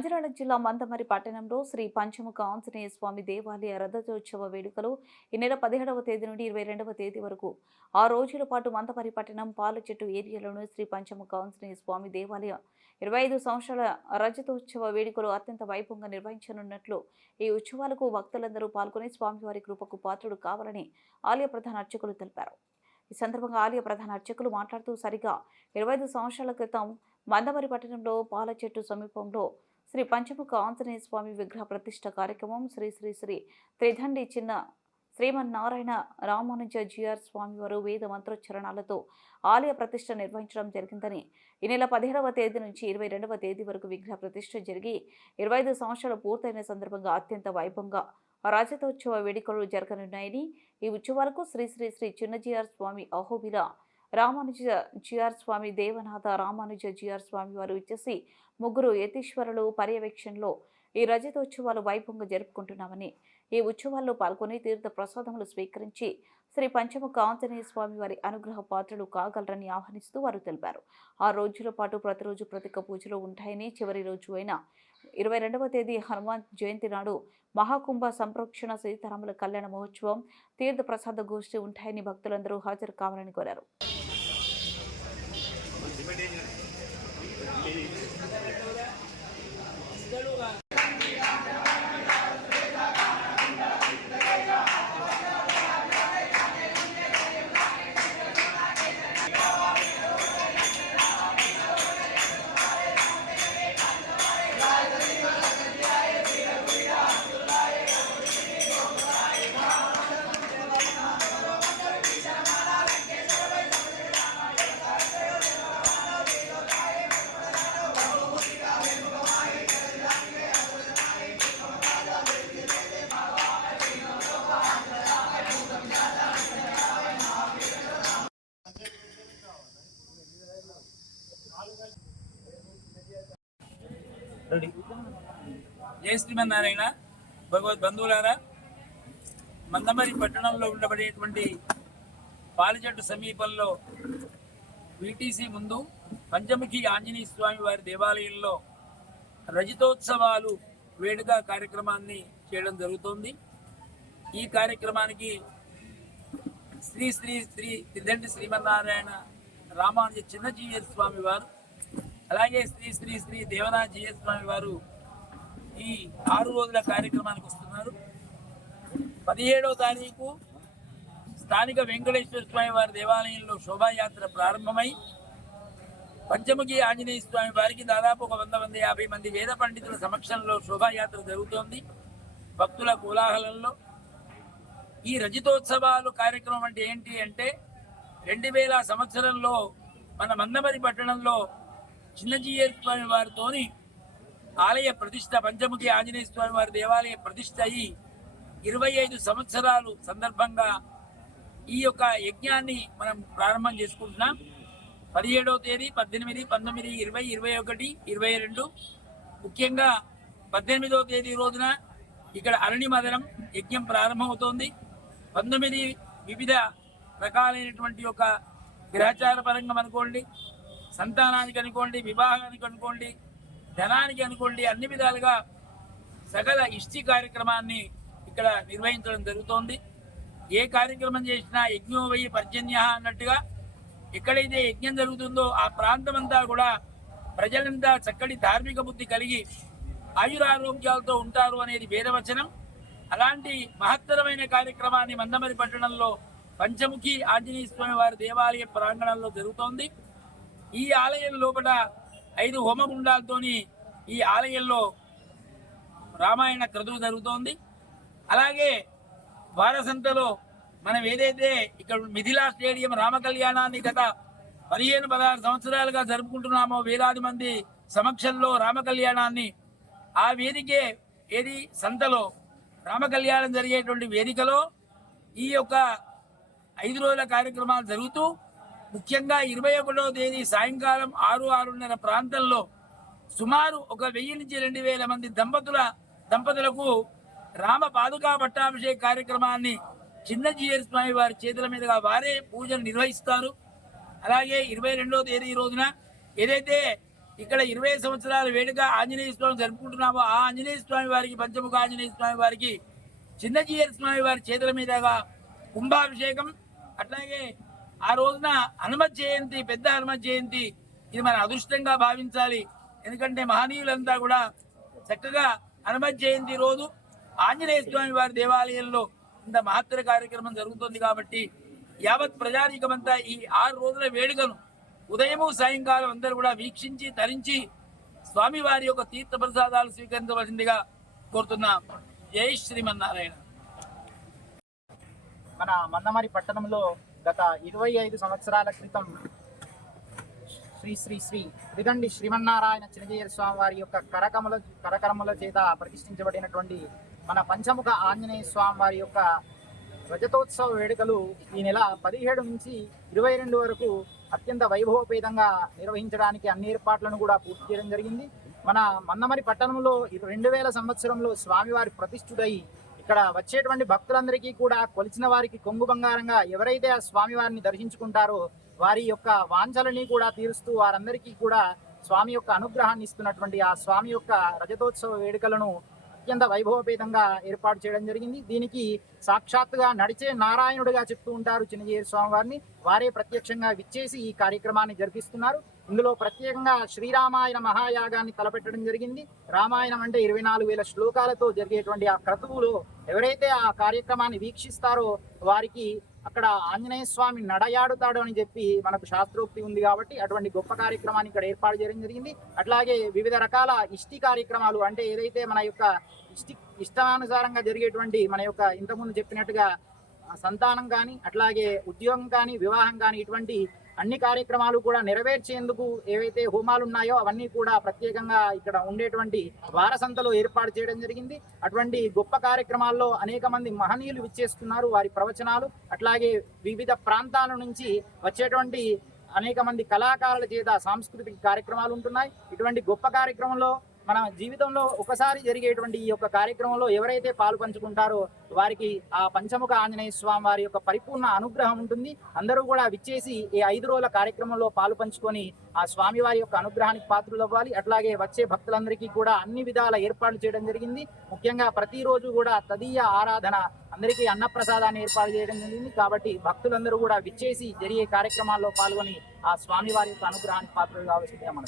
మంచిర్యాల జిల్లా మందమరి పట్టణంలో శ్రీ పంచముఖ ఆంజనేయ స్వామి దేవాలయ రథోత్సవ వేడుకలు ఈ నెల పదిహేడవ తేదీ నుండి ఇరవై రెండవ తేదీ వరకు. ఆ రోజుల పాటు మందమరి పట్టణం పాలచెట్టు ఏరియాలోని శ్రీ పంచముఖ ఆంజనేయ స్వామి దేవాలయ ఇరవై ఐదు సంవత్సరాల రజతోత్సవ వేడుకలు అత్యంత వైభవంగా నిర్వహించనున్నట్లు ఈ ఉత్సవాలకు భక్తులందరూ పాల్గొని స్వామివారి కృపకు పాత్రుడు కావాలని ఆలయ ప్రధాన అర్చకులు తెలిపారు. ఈ సందర్భంగా ఆలయ ప్రధాన అర్చకులు మాట్లాడుతూ సరిగా ఇరవై ఐదు సంవత్సరాల క్రితం మందమరి పట్టణంలో పాల చెట్టు సమీపంలో శ్రీ పంచముఖ ఆంజనేయ స్వామి విగ్రహ ప్రతిష్ట కార్యక్రమం శ్రీ శ్రీ శ్రీ త్రిదండి చిన్న శ్రీమన్నారాయణ రామానుజ జిఆర్ స్వామివారు వేద మంత్రోచ్చరణాలతో ఆలయ ప్రతిష్ట నిర్వహించడం జరిగిందని ఈ నెల పదిహేడవ తేదీ నుంచి ఇరవై రెండవ తేదీ వరకు విగ్రహ ప్రతిష్ట జరిగి ఇరవై ఐదు సంవత్సరాలు పూర్తయిన సందర్భంగా అత్యంత వైభవంగా రాజతోత్సవ వేడుకలు జరగనున్నాయని ఈ ఉత్సవాలకు శ్రీ శ్రీ శ్రీ చిన్నజీఆర్ స్వామి అహోబిల రామానుజ జిఆర్ స్వామి దేవనాథ రామానుజ జిఆర్ స్వామి వారు ఇచ్చేసి ముగ్గురు యతీశ్వరులు పర్యవేక్షణలో ఈ రజతోత్సవాలు వైభవంగా జరుపుకుంటున్నామని ఈ ఉత్సవాల్లో పాల్గొని తీర్థ ప్రసాదములు స్వీకరించి శ్రీ పంచముఖ ఆంజనేయ స్వామి వారి అనుగ్రహ పాత్రలు కాగలరని ఆహ్వానిస్తూ వారు తెలిపారు. ఆ రోజుల పాటు ప్రతిరోజు ప్రతిక పూజలు ఉంటాయని చివరి రోజు అయిన ఇరవై రెండవ తేదీ హనుమాన్ జయంతి నాడు మహాకుంభ సంప్రోక్షణ సీతారాముల కళ్యాణ మహోత్సవం తీర్థ ప్రసాద గోష్ఠి ఉంటాయని భక్తులందరూ హాజరు కావాలని కోరారు. పెట్టేసిన. జయ శ్రీమన్నారాయణ. భగవద్ బంధువులారా మందమరి పట్టణంలో ఉండబడేటువంటి పాలచెట్టు సమీపంలో వీటీసీ ముందు పంచముఖి ఆంజనేయ స్వామి వారి దేవాలయంలో రజతోత్సవాలు వేడుక కార్యక్రమాన్ని చేయడం జరుగుతోంది. ఈ కార్యక్రమానికి శ్రీ శ్రీ శ్రీ త్రిదండి శ్రీమన్నారాయణ రామానుజ చిన్నజీయ స్వామి వారు అలాగే శ్రీ శ్రీ శ్రీ దేవనాథ జీయ స్వామి వారు ఈ ఆరు రోజుల కార్యక్రమానికి వస్తున్నారు. పదిహేడవ తారీఖు స్థానిక వెంకటేశ్వర స్వామి వారి దేవాలయంలో శోభాయాత్ర ప్రారంభమై పంచముఖి ఆంజనేయ స్వామి వారికి దాదాపు ఒక వంద మంది యాభై మంది వేద పండితుల సమక్షంలో శోభాయాత్ర జరుగుతోంది. భక్తుల కోలాహలంలో ఈ రజితోత్సవాలు కార్యక్రమం అంటే ఏంటి అంటే రెండు వేల సంవత్సరంలో మన మందమరి పట్టణంలో చిన్నజీయర్ స్వామి వారితోని ఆలయ ప్రతిష్ట పంచముఖి ఆంజనేయ స్వామి వారి దేవాలయ ప్రతిష్ట అయి ఇరవై ఐదు సంవత్సరాలు సందర్భంగా ఈ యొక్క యజ్ఞాన్ని మనం ప్రారంభం చేసుకుంటున్నాం. పదిహేడవ తేదీ పద్దెనిమిది పంతొమ్మిది ఇరవై ఇరవై ఒకటి ఇరవై రెండు. ముఖ్యంగా పద్దెనిమిదవ తేదీ రోజున ఇక్కడ అరణి మదనం యజ్ఞం ప్రారంభమవుతోంది. పంతొమ్మిది వివిధ రకాలైనటువంటి ఒక గ్రహచార పరంగా అనుకోండి. సంతానానికి అనుకోండి వివాహానికి అనుకోండి ధనానికి అనుకోండి అన్ని విధాలుగా సకల ఇష్టి కార్యక్రమాన్ని ఇక్కడ నిర్వహించడం జరుగుతోంది. ఏ కార్యక్రమం చేసినా యజ్ఞం పర్జన్య అన్నట్టుగా ఎక్కడైతే యజ్ఞం జరుగుతుందో ఆ ప్రాంతం అంతా కూడా ప్రజలంతా చక్కటి ధార్మిక బుద్ధి కలిగి ఆయురారోగ్యాలతో ఉంటారు అనేది వేదవచనం. అలాంటి మహత్తరమైన కార్యక్రమాన్ని మందమరి పట్టణంలో పంచముఖి ఆంజనేయ స్వామి వారి దేవాలయ ప్రాంగణంలో జరుగుతోంది. ఈ ఆలయం లోపల ఐదు హోమగుండాలతోని ఈ ఆలయంలో రామాయణ క్రతువు జరుగుతోంది. అలాగే వారసంతలో మనం ఏదైతే ఇక్కడ మిథిలా స్టేడియం రామ కళ్యాణాన్ని గత పదిహేను పదహారు సంవత్సరాలుగా జరుపుకుంటున్నామో వేలాది మంది సమక్షంలో రామ కళ్యాణాన్ని ఆ వేదికే ఏది సంతలో రామ కళ్యాణం జరిగేటువంటి వేదికలో ఈ యొక్క ఐదు రోజుల కార్యక్రమాలు జరుగుతూ ముఖ్యంగా ఇరవై ఒకటో తేదీ సాయంకాలం ఆరు ఆరున్నర ప్రాంతంలో సుమారు ఒక వెయ్యి నుంచి రెండు వేల మంది దంపతుల దంపతులకు రామ పాదుకా పట్టాభిషేక కార్యక్రమాన్ని చిన్నజీయర్ స్వామి వారి చేతుల మీదుగా వారే పూజలు నిర్వహిస్తారు. అలాగే ఇరవై రెండో తేదీ రోజున ఏదైతే ఇక్కడ ఇరవై సంవత్సరాల వేడుక ఆంజనేయ స్వామి జరుపుకుంటున్నామో ఆ ఆంజనేయ స్వామి వారికి పంచముఖ ఆంజనేయ స్వామి వారికి చిన్నజీయర్ స్వామి వారి చేతుల మీదుగా కుంభాభిషేకం అట్లాగే ఆ రోజున హనుమత్ జయంతి పెద్ద హనుమత్ జయంతి ఇది మన అదృష్టంగా భావించాలి. ఎందుకంటే మహనీయులంతా కూడా చక్కగా హనుమత్ జయంతి రోజు ఆంజనేయ స్వామి వారి దేవాలయంలో ఇంత మహత్తర కార్యక్రమం జరుగుతుంది కాబట్టి యావత్ ప్రజానీకమంతా ఈ ఆరు రోజుల వేడుకను ఉదయము సాయంకాలం అందరూ కూడా వీక్షించి తరించి స్వామి వారి యొక్క తీర్థ ప్రసాదాలు స్వీకరించవలసిందిగా కోరుతున్నాం. జై శ్రీమన్నారాయణ. మన మందమరి పట్టణంలో గత ఇరవై ఐదు సంవత్సరాల క్రితం శ్రీ శ్రీ శ్రీ త్రిదండి శ్రీమన్నారాయణ చిన్నజీయర్ స్వామి వారి యొక్క కరకముల కరకరముల చేత ప్రతిష్ఠించబడినటువంటి మన పంచముఖ ఆంజనేయ స్వామి వారి యొక్క రజతోత్సవ వేడుకలు ఈ నెల పదిహేడు నుంచి ఇరవై రెండు వరకు అత్యంత వైభవపేతంగా నిర్వహించడానికి అన్ని ఏర్పాట్లను కూడా పూర్తి చేయడం జరిగింది. మన మందమరి పట్టణంలో రెండు వేల సంవత్సరంలో స్వామివారి ప్రతిష్ఠుడై ఇక్కడ వచ్చేటువంటి భక్తులందరికీ కూడా కొలిచిన వారికి కొంగు బంగారంగా ఎవరైతే ఆ స్వామివారిని దర్శించుకుంటారో వారి యొక్క వాంఛలని కూడా తీరుస్తూ వారందరికీ కూడా స్వామి యొక్క అనుగ్రహాన్ని ఇస్తున్నటువంటి ఆ స్వామి యొక్క రజతోత్సవ వేడుకలను అత్యంత వైభవపేతంగా ఏర్పాటు చేయడం జరిగింది. దీనికి సాక్షాత్తుగా నడిచే నారాయణుడిగా చెప్తూ ఉంటారు చిన్నజీవి స్వామి వారిని. వారే ప్రత్యక్షంగా విచ్చేసి ఈ కార్యక్రమాన్ని జరిపిస్తున్నారు. ఇందులో ప్రత్యేకంగా శ్రీరామాయణ మహాయాగాన్ని తలపెట్టడం జరిగింది. రామాయణం అంటే ఇరవై నాలుగు వేల శ్లోకాలతో జరిగేటువంటి ఆ క్రతువులో ఎవరైతే ఆ కార్యక్రమాన్ని వీక్షిస్తారో వారికి అక్కడ ఆంజనేయ స్వామి నడయాడుతాడు అని చెప్పి మనకు శాస్త్రోక్తి ఉంది కాబట్టి అటువంటి గొప్ప కార్యక్రమాన్ని ఇక్కడ ఏర్పాటు చేయడం జరిగింది. అట్లాగే వివిధ రకాల ఇష్టి కార్యక్రమాలు అంటే ఏదైతే మన యొక్క ఇష్టి ఇష్టానుసారంగా జరిగేటువంటి మన యొక్క ఇంతకుముందు చెప్పినట్టుగా సంతానం కానీ అట్లాగే ఉద్యోగం కానీ వివాహం కానీ ఇటువంటి అన్ని కార్యక్రమాలు కూడా నెరవేర్చేందుకు ఏవైతే హోమాలు ఉన్నాయో అవన్నీ కూడా ప్రత్యేకంగా ఇక్కడ ఉండేటువంటి వారసంతలో ఏర్పాటు చేయడం జరిగింది. అటువంటి గొప్ప కార్యక్రమాల్లో అనేక మంది మహనీయులు విచ్చేస్తున్నారు వారి ప్రవచనాలు. అట్లాగే వివిధ ప్రాంతాల నుంచి వచ్చేటువంటి అనేక మంది కళాకారుల చేత సాంస్కృతిక కార్యక్రమాలు ఉంటున్నాయి. ఇటువంటి గొప్ప కార్యక్రమంలో మన జీవితంలో ఒకసారి జరిగేటువంటి ఈ యొక్క కార్యక్రమంలో ఎవరైతే పాలు పంచుకుంటారో వారికి ఆ పంచముఖ ఆంజనేయ స్వామి వారి యొక్క పరిపూర్ణ అనుగ్రహం ఉంటుంది. అందరూ కూడా విచ్చేసి ఈ ఐదు రోజుల కార్యక్రమంలో పాలు పంచుకొని ఆ స్వామి వారి యొక్క అనుగ్రహానికి పాత్రలు అవ్వాలి అట్లాగే వచ్చే భక్తులందరికీ కూడా అన్ని విధాల ఏర్పాట్లు చేయడం జరిగింది. ముఖ్యంగా ప్రతిరోజు కూడా తదీయ ఆరాధన అందరికీ అన్నప్రసాదాన్ని ఏర్పాటు చేయడం జరిగింది. కాబట్టి భక్తులందరూ కూడా విచ్చేసి జరిగే కార్యక్రమాల్లో పాల్గొని ఆ స్వామి వారి యొక్క అనుగ్రహానికి పాత్రలు కావాల్సిందే మనం